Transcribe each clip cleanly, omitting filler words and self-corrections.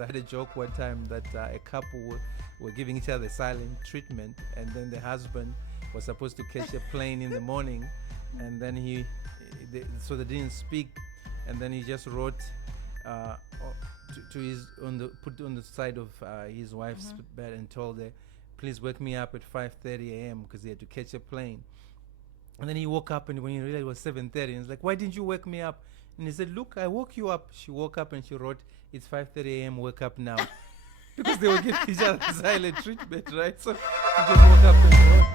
I had a joke one time that a couple were giving each other silent treatment, and then the husband was supposed to catch a plane in the morning, and then so they didn't speak, and then he just wrote to his put on the side of his wife's bed and told her, "Please wake me up at 5:30 a.m. because he had to catch a plane." And then he woke up, and when he realized it was 7:30, and he's like, "Why didn't you wake me up?" And he said, "Look, I woke you up." She woke up and she wrote, "It's 5:30 a.m. Wake up now," because they were giving each other silent treatment, right? So she just woke up and wrote.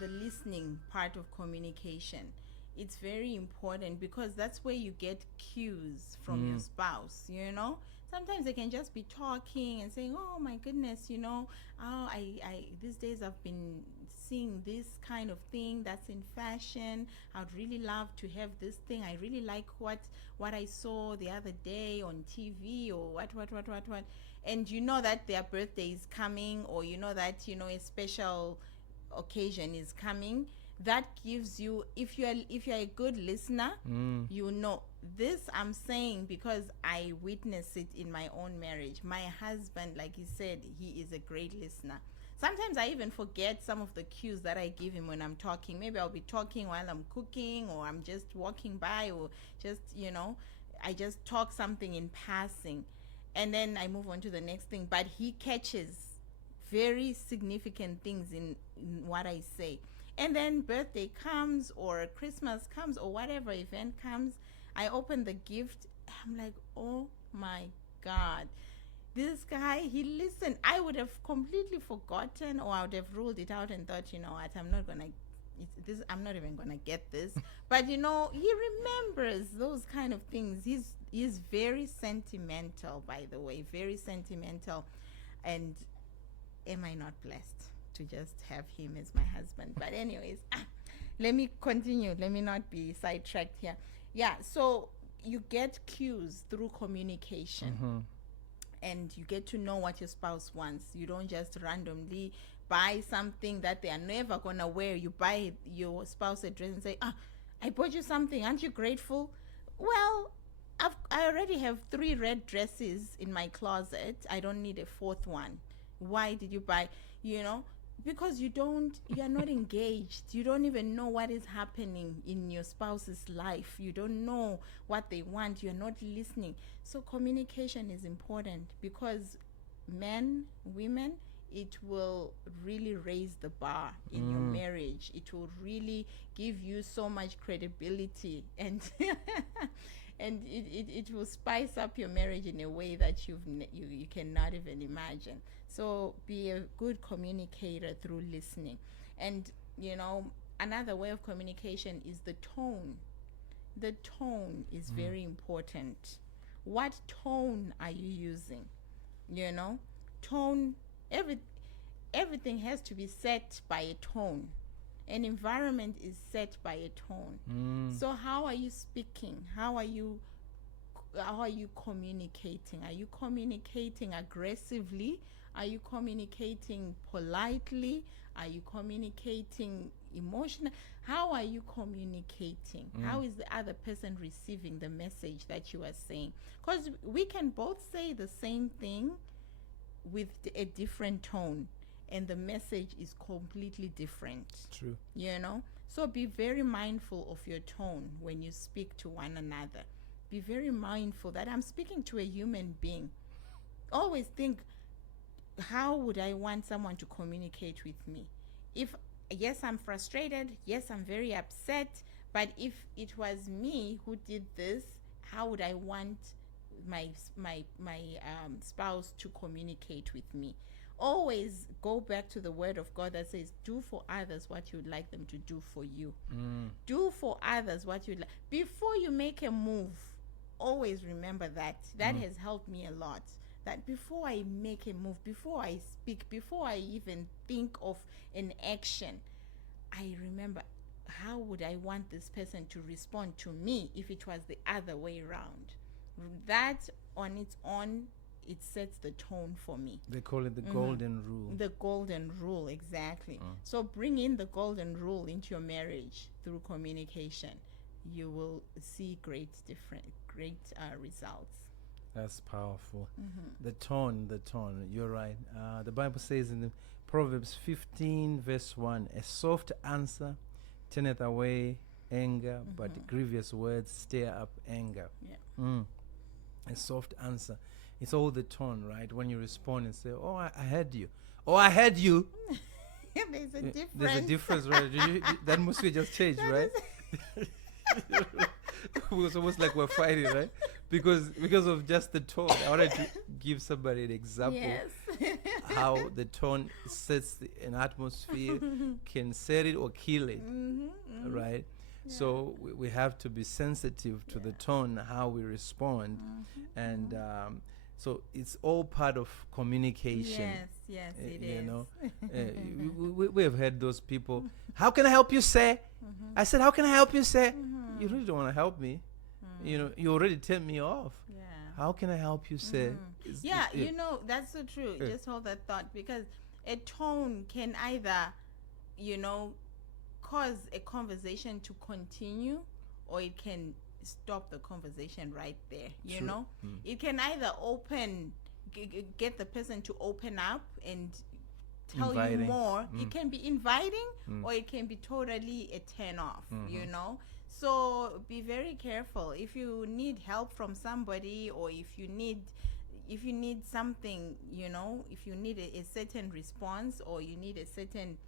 The listening part of communication, it's very important because that's where you get cues from your spouse. Sometimes they can just be talking and saying, "Oh my goodness, I these days I've been seeing this kind of thing that's in fashion. I'd really love to have this thing. I really like what I saw the other day on TV," or what. And you know that their birthday is coming, or you know that a special occasion is coming. That gives you, if you're a good listener, this I'm saying because I witnessed it in my own marriage. My husband, like he said, he is a great listener. Sometimes I even forget some of the cues that I give him when I'm talking. Maybe I'll be talking while I'm cooking, or I'm just walking by, or just I just talk something in passing, and then I move on to the next thing. But he catches very significant things in what I say. And then birthday comes, or Christmas comes, or whatever event comes, I open the gift. I'm like, oh my God, this guy, he listened. I would have completely forgotten, or I would have ruled it out and thought, what, I'm not even gonna get this. But he remembers those kind of things. He's very sentimental, by the way, very sentimental. And am I not blessed to just have him as my husband? But anyways, let me continue. Let me not be sidetracked here. Yeah, so you get cues through communication, and you get to know what your spouse wants. You don't just randomly buy something that they are never going to wear. You buy your spouse a dress and say, I bought you something. Aren't you grateful? Well, I already have 3 red dresses in my closet. I don't need a 4th one. Why did you buy? Because you are not engaged. You don't even know what is happening in your spouse's life. You don't know what they want. You're not listening. So communication is important, because men, women, it will really raise the bar in your marriage. It will really give you so much credibility, and and it will spice up your marriage in a way that you cannot even imagine. So be a good communicator through listening. And another way of communication is the tone. The tone is very important. What tone are you using? Tone, everything has to be set by a tone. An environment is set by a tone. So how are you speaking? How are you communicating? Are you communicating aggressively? Are you communicating politely? Are you communicating emotionally? How are you communicating? How is the other person receiving the message that you are saying? Because we can both say the same thing with a different tone, and the message is completely different. True. So be very mindful of your tone when you speak to one another. Be very mindful that I'm speaking to a human being. Always think, how would I want someone to communicate with me? Yes, I'm frustrated. Yes, I'm very upset. But if it was me who did this, how would I want my spouse to communicate with me? Always go back to the word of God that says, do for others what you'd like them to do for you. Do for others what you'd like. Before you make a move, always remember that. That has helped me a lot. That before I make a move, before I speak, before I even think of an action, I remember, how would I want this person to respond to me if it was the other way around? That on its own it sets the tone for me. They call it the golden rule. The golden rule, exactly. So bring in the golden rule into your marriage through communication. You will see great results. That's powerful. The tone. You're right. The Bible says in the Proverbs 15 verse 1, a soft answer turneth away anger, but grievous words stir up anger. Yeah. A soft answer. It's all the tone, right? When you respond and say, oh, I heard you. Oh, I heard you. There's a difference. There's a difference, right? That atmosphere just changed, right? It was almost like we're fighting, right? Because of just the tone. I wanted to give somebody an example Yes. how the tone sets an atmosphere, can set it or kill it, right? So we have to be sensitive to the tone, how we respond, and so it's all part of communication. Yes, it You is. know, we have heard those people. How can I help you, sir? I said, how can I help you, sir? You really don't want to help me. You know, you already turned me off. Yeah. How can I help you, sir? Yeah, you know, that's so true. Just hold that thought, because a tone can either, you know, cause a conversation to continue, or it can stop the conversation right there. You True. know, it can either get the person to open up and tell Inviting. you more. It can be inviting, or it can be totally a turn off. You know, so be very careful. If you need help from somebody, or if you need something, you know, if you need a certain response, or you need a certain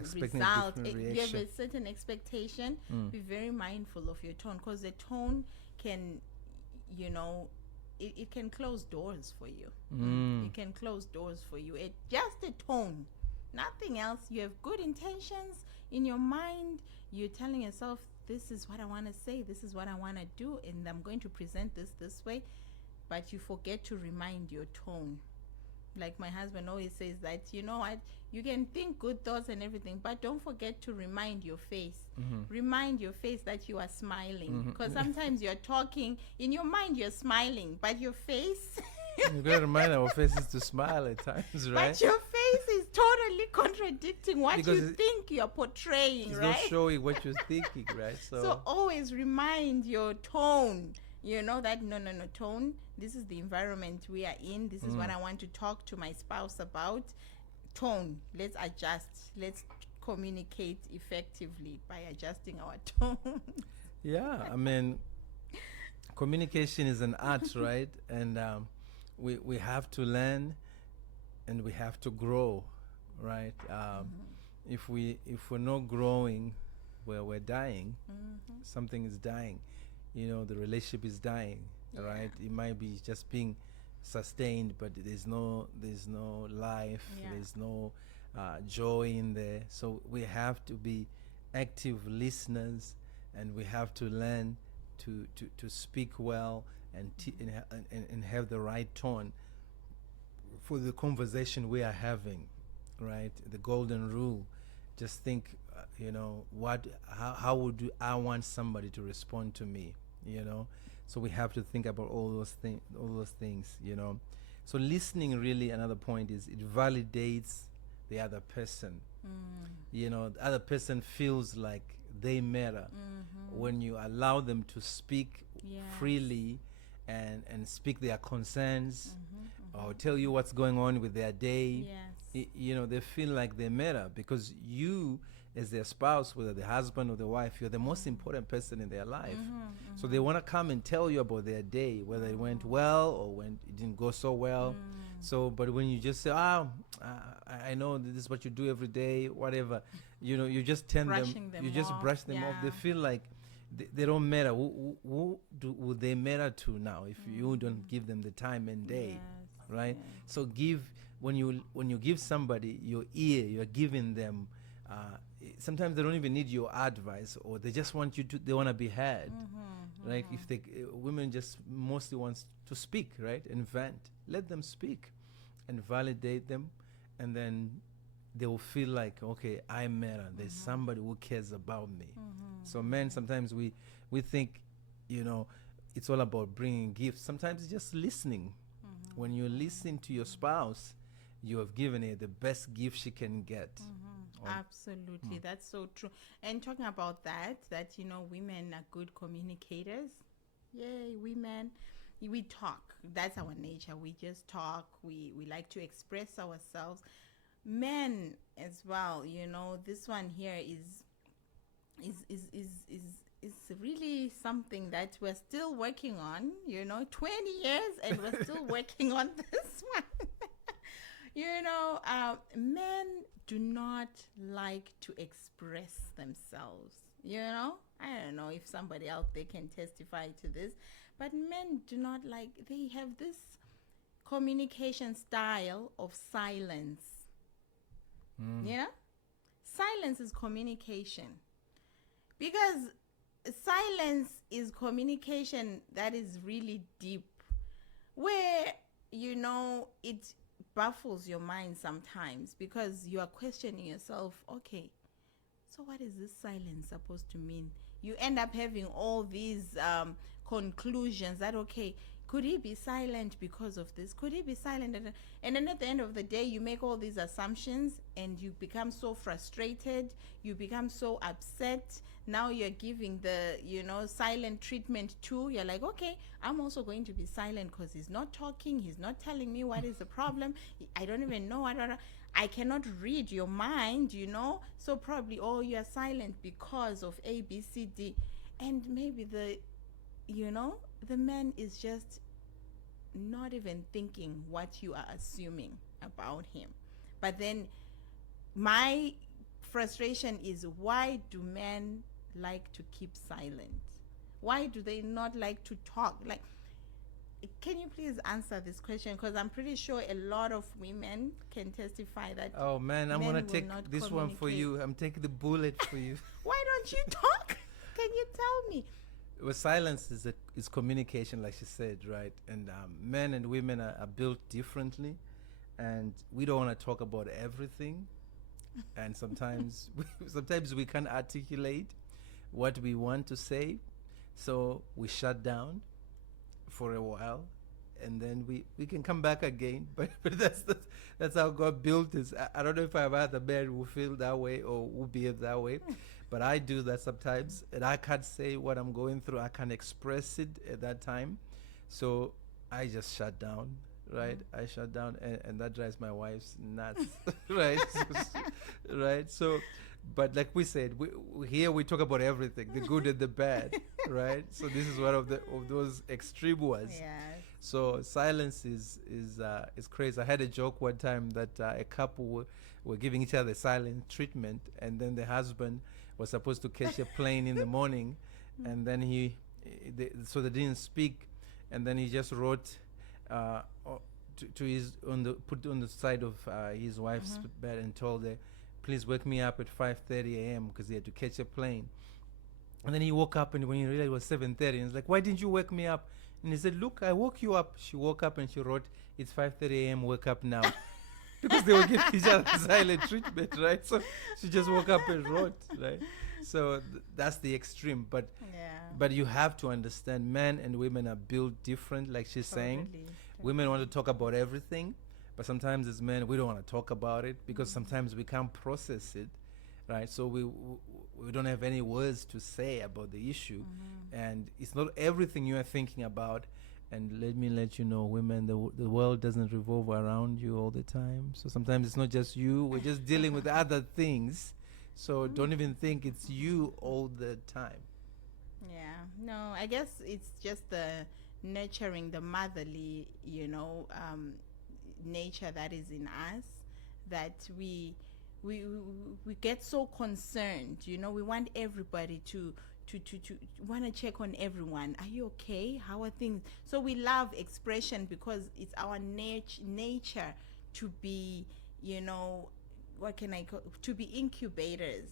Expecting a result, different you have a reaction. certain expectation, be very mindful of your tone, because the tone can, you know, it can close doors for you. It can close doors for you. Just a tone, nothing else. You have good intentions in your mind. You're telling yourself, this is what I want to say, this is what I want to do, and I'm going to present this way, but you forget to remind your tone. Like my husband always says that, you know what, you can think good thoughts and everything, but don't forget to remind your face. Remind your face that you are smiling, because sometimes you're talking in your mind, you're smiling, but your face You gotta remind our faces to smile at times, right? but your face is totally contradicting what Because you think you're portraying, It's right? not showing what you're thinking, right? So always remind your tone, you know, that no, tone, this is the environment we are in, this is what I want to talk to my spouse about. Tone, let's adjust, let's communicate effectively by adjusting our tone. yeah, I mean, communication is an art, right? And we have to learn, and we have to grow, right? If we're not growing, well, we're dying. Something is dying. You know, the relationship is dying, right? It might be just being sustained, but there's no life. There's no joy in there. So we have to be active listeners, and we have to learn to speak well and have the right tone for the conversation we are having, right? The golden rule. Just think, you know, how would I want somebody to respond to me, you know? So we have to think about all those things, you know. So listening, really, another point is it validates the other person. You know, the other person feels like they matter when you allow them to speak freely and speak their concerns or tell you what's going on with their day. You know, they feel like they matter because you, as their spouse, whether the husband or the wife, you're the most important person in their life. So they want to come and tell you about their day, whether it went well or when it didn't go so well. So, but when you just say, I know this is what you do every day, whatever, you know, you just tend you just brush them off. They feel like they don't matter. Who would they matter to now if you don't give them the time and day, right? So when you give somebody your ear, you're giving them. Sometimes they don't even need your advice, or they just want you to. They want to be heard. Like if women just mostly wants to speak, right, and vent. Let them speak, and validate them, and then they will feel like, okay, I matter. There's somebody who cares about me. So men, sometimes we think, you know, it's all about bringing gifts. Sometimes it's just listening. When you listen to your spouse, you have given her the best gift she can get. Absolutely, that's so true. And talking about that, women are good communicators. Yay, women. We talk. That's our nature. We just talk. We like to express ourselves. Men as well, this one here is really something that we're still working on, 20 years and we're still working on this one. Men do not like to express themselves. I don't know if somebody out there can testify to this, but men do not like, they have this communication style of silence. Silence is communication, because silence is communication that is really deep, where it baffles your mind sometimes, because you are questioning yourself. Okay, so what is this silence supposed to mean? You end up having all these conclusions that, okay, could he be silent because of this? Could he be silent? And then at the end of the day, you make all these assumptions and you become so frustrated. You become so upset. Now you're giving the, silent treatment too. You're like, okay, I'm also going to be silent because he's not talking. He's not telling me what is the problem. I don't even know what. I cannot read your mind, So probably, you're silent because of A, B, C, D. And maybe the man is just not even thinking what you are assuming about him. But then my frustration is, why do men like to keep silent? Why do they not like to talk? Like, can you please answer this question? Because I'm pretty sure a lot of women can testify that. Oh man, I'm going to take this one for you. I'm taking the bullet for you. Why don't you talk? Can you tell me? Well, silence is communication, like she said, right? And men and women are built differently, and we don't want to talk about everything. And sometimes we can't articulate what we want to say, so we shut down for a while, and then we can come back again. But that's how God built us. I don't know if I've had a man who feel that way or who behave that way, but I do that sometimes, and I can't say what I'm going through. I can't express it at that time, so I just shut down. Right, I shut down, and that drives my wife's nuts. Right, right. So, but like we said, here we talk about everything, the good and the bad. Right. So this is one of those extreme ones. Yeah. So silence is crazy. I had a joke one time that a couple were giving each other silent treatment, and then the husband was supposed to catch a plane in the morning, and then so they didn't speak, and then he just wrote. Put on the side of his wife's bed and told her, please wake me up at 5:30 a.m. because he had to catch a plane. And then he woke up, and when he realized it was 7:30, and he's like, why didn't you wake me up? And he said, look, I woke you up. She woke up and she wrote, it's 5:30 a.m. wake up now. Because they were giving each other silent treatment, right? So she just woke up and wrote, right? So that's the extreme. But you have to understand, men and women are built different, like she's saying. Women want to talk about everything, but sometimes as men, we don't want to talk about it because sometimes we can't process it, right? So we don't have any words to say about the issue, and it's not everything you are thinking about. And let me let you know, women, the world doesn't revolve around you all the time. So sometimes it's not just you. We're just dealing with other things. So don't even think it's you all the time. Yeah. No, I guess it's just the nurturing, the motherly, nature that is in us, that we get so concerned. We want everybody to want to check on everyone. Are you okay? How are things? So we love expression because it's our nature to be, what can I call, to be incubators,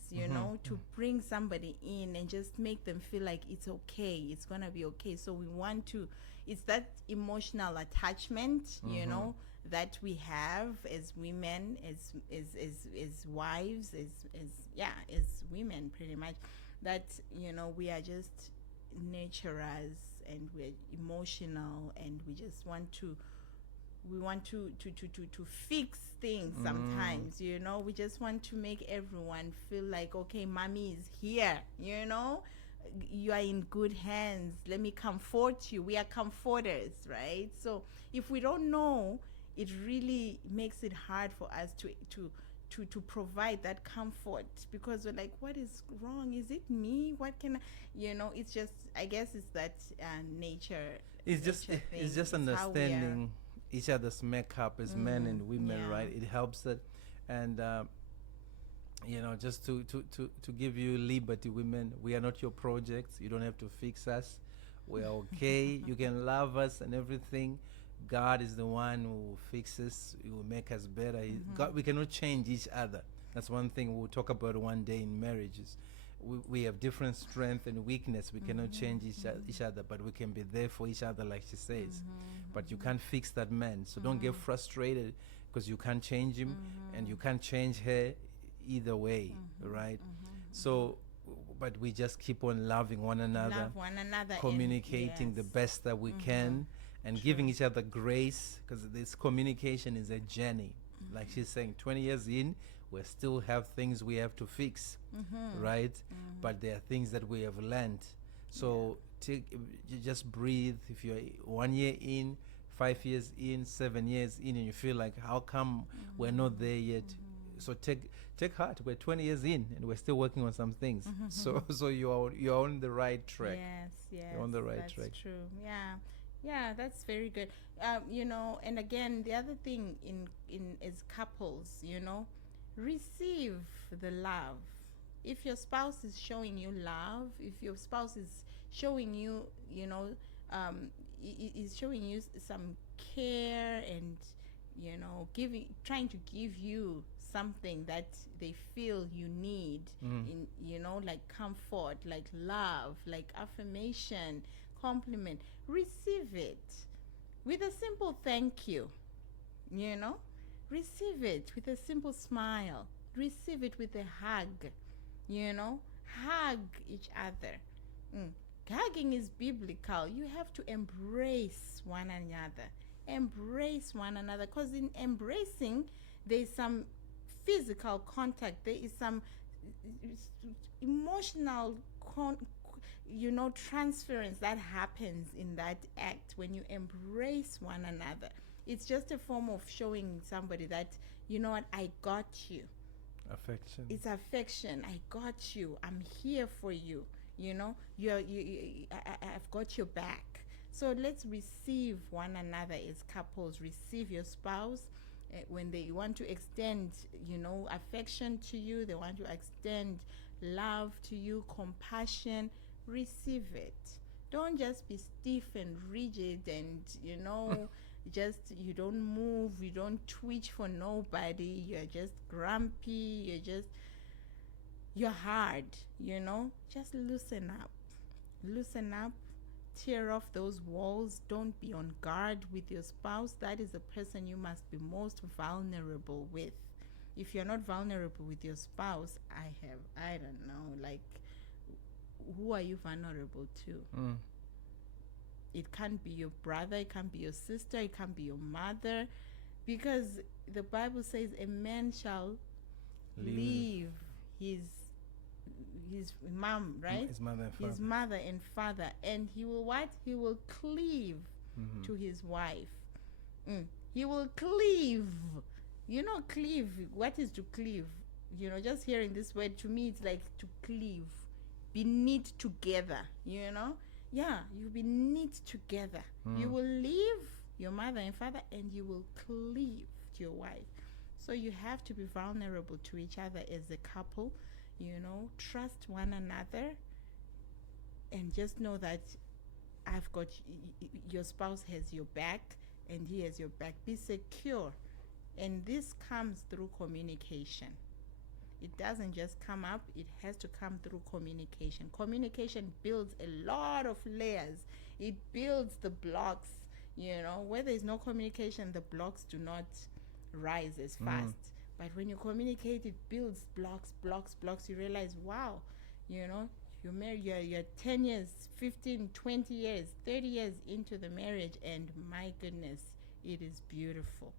to bring somebody in and just make them feel like it's okay, it's gonna be okay. So we want to, it's that emotional attachment, that we have as women, as wives, as women, pretty much, that we are just nurturers and we're emotional and we just want to we want to fix things sometimes, you know. We just want to make everyone feel like, okay, mommy is here, you know, you are in good hands, let me comfort you. We are comforters, right? So if we don't know, it really makes it hard for us to provide that comfort, because we're like, what is wrong? Is it me? What can I, you know? It's just, I guess it's that nature. It's just nature thing. it's just It's how we are. understanding each other's makeup as men and women, yeah. right? It helps it, and you know, just to give you liberty, women. We are not your projects. You don't have to fix us. We're okay. You can love us and everything. God is the one who fixes. He will make us better. God, we cannot change each other. That's one thing we'll talk about one day in marriages. We have different strength and weakness. We cannot change each other, but we can be there for each other, like she says. But you can't fix that man. So don't get frustrated because you can't change him and you can't change her either way, right? So, but we just keep on loving one another, Love one another, communicating and the best that we can, and giving each other grace, because this communication is a journey. Like she's saying, 20 years in, we still have things we have to fix, right? But there are things that we have learned. So you just breathe. If you're 1 year in, 5 years in, 7 years in, and you feel like, how come we're not there yet? So take heart. We're 20 years in, and we're still working on some things. So you're on the right track. Yes, You're on the right that's track. true. Yeah, that's very good. You know, and again, the other thing in as couples, you know, receive the love. If your spouse is showing you love, if your spouse is showing you, you know, is showing you some care, and you know, trying to give you something that they feel you need, in, you know, like comfort, like love, like affirmation, compliment, receive it with a simple thank you, you know. Receive it with a simple smile, receive it with a hug, you know. Hug each other. Hugging is biblical. You have to embrace one another, because in embracing there's some physical contact, there is some emotional you know, transference that happens in that act when you embrace one another. It's just a form of showing somebody that, you know what, I got you. Affection. It's affection. I got you. I'm here for you. You know, I've got your back. So let's receive one another as couples. Receive your spouse when they want to extend, you know, affection to you. They want to extend love to you, compassion. Receive it. Don't just be stiff and rigid and, you know, just you don't move, you don't twitch for nobody. You're just grumpy. You're hard, you know. Just loosen up, tear off those walls. Don't be on guard with your spouse. That is the person you must be most vulnerable with. If you're not vulnerable with your spouse, I don't know, like, who are you vulnerable to? It can't be your brother, it can't be your sister, it can't be your mother, because the Bible says a man shall leave his mom, right? His mother and father. His mother and father, and he will what? He will cleave to his wife. He will cleave. You know, cleave. What is to cleave? You know, just hearing this word, to me, it's like to cleave. Be knit together, you know? Yeah, you'll be knit together. You will leave your mother and father, and you will cleave to your wife. So you have to be vulnerable to each other as a couple, you know. Trust one another, and just know that your spouse has your back, and he has your back. Be secure, and this comes through communication. It doesn't just come up, it has to come through communication. Communication builds a lot of layers. It builds the blocks, you know. Where there's no communication, the blocks do not rise as fast. But when you communicate, it builds blocks. You realize, wow, you know, you're married, you're 10 years, 15, 20 years, 30 years into the marriage, and my goodness, it is beautiful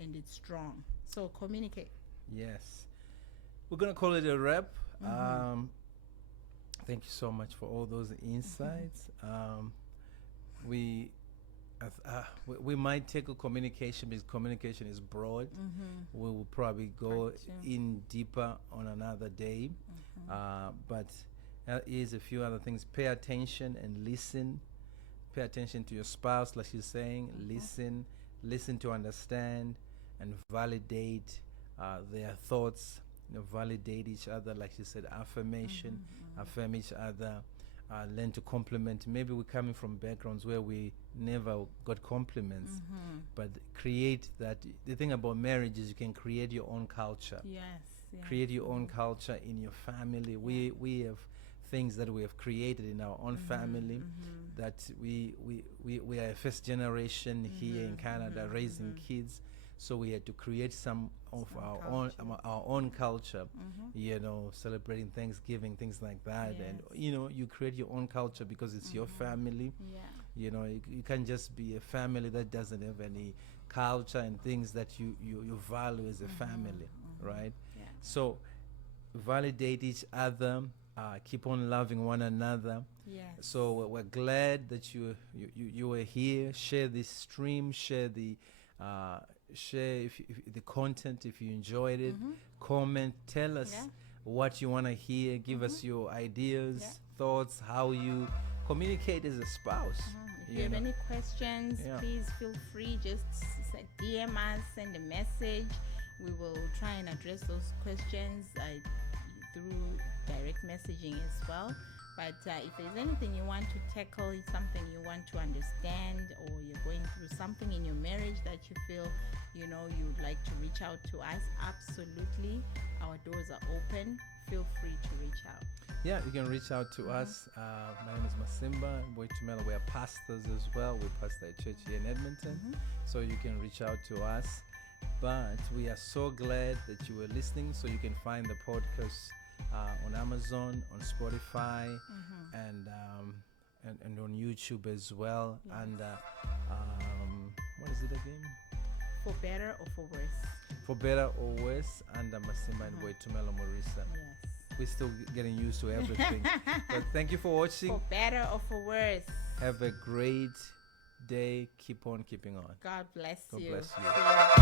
and it's strong. So communicate. Yes. We're going to call it a wrap. Thank you so much for all those insights. We we might tackle communication because communication is broad. We will probably go Part two. in deeper on another day. But here's a few other things. Pay attention and listen. Pay attention to your spouse, like she's saying. Listen to understand and validate their thoughts. Validate each other, like she said. Affirmation, affirm each other. Learn to compliment. Maybe we're coming from backgrounds where we never got compliments, but create that. The thing about marriage is you can create your own culture. Yes. Yeah. Create your own culture in your family. We have things that we have created in our own family that we are a first generation here in Canada raising kids, so we had to create some of our own culture, you know, celebrating Thanksgiving, things like that. Yes. And you know, you create your own culture because it's your family. Yeah. You know, you can't just be a family that doesn't have any culture and things that you value as a family, right? Yeah. So validate each other, keep on loving one another. Yes. So we're glad that you were here. Share this stream, share the if the content if you enjoyed it. Comment, tell us what you want to hear. Give us your ideas, thoughts, how you communicate as a spouse. If you have any questions, please feel free. Just DM us, send a message. We will try and address those questions through direct messaging as well. But if there's anything you want to tackle, it's something you want to understand, or you're going through something in your marriage that you feel, you know, you would like to reach out to us, absolutely. Our doors are open. Feel free to reach out. Yeah, you can reach out to us. My name is Masimba and Boitumelo. We are pastors as well. We pastor a church here in Edmonton. So you can reach out to us. But we are so glad that you were listening. So you can find the podcast on Amazon, on Spotify, and on YouTube as well. Yes. And what is it again? For better or for worse. For better or worse, under Masimba and Boitumelo Morisa. Yes. We're still getting used to everything. But thank you for watching. For better or for worse. Have a great day. Keep on keeping on. God bless God you. bless you. See you.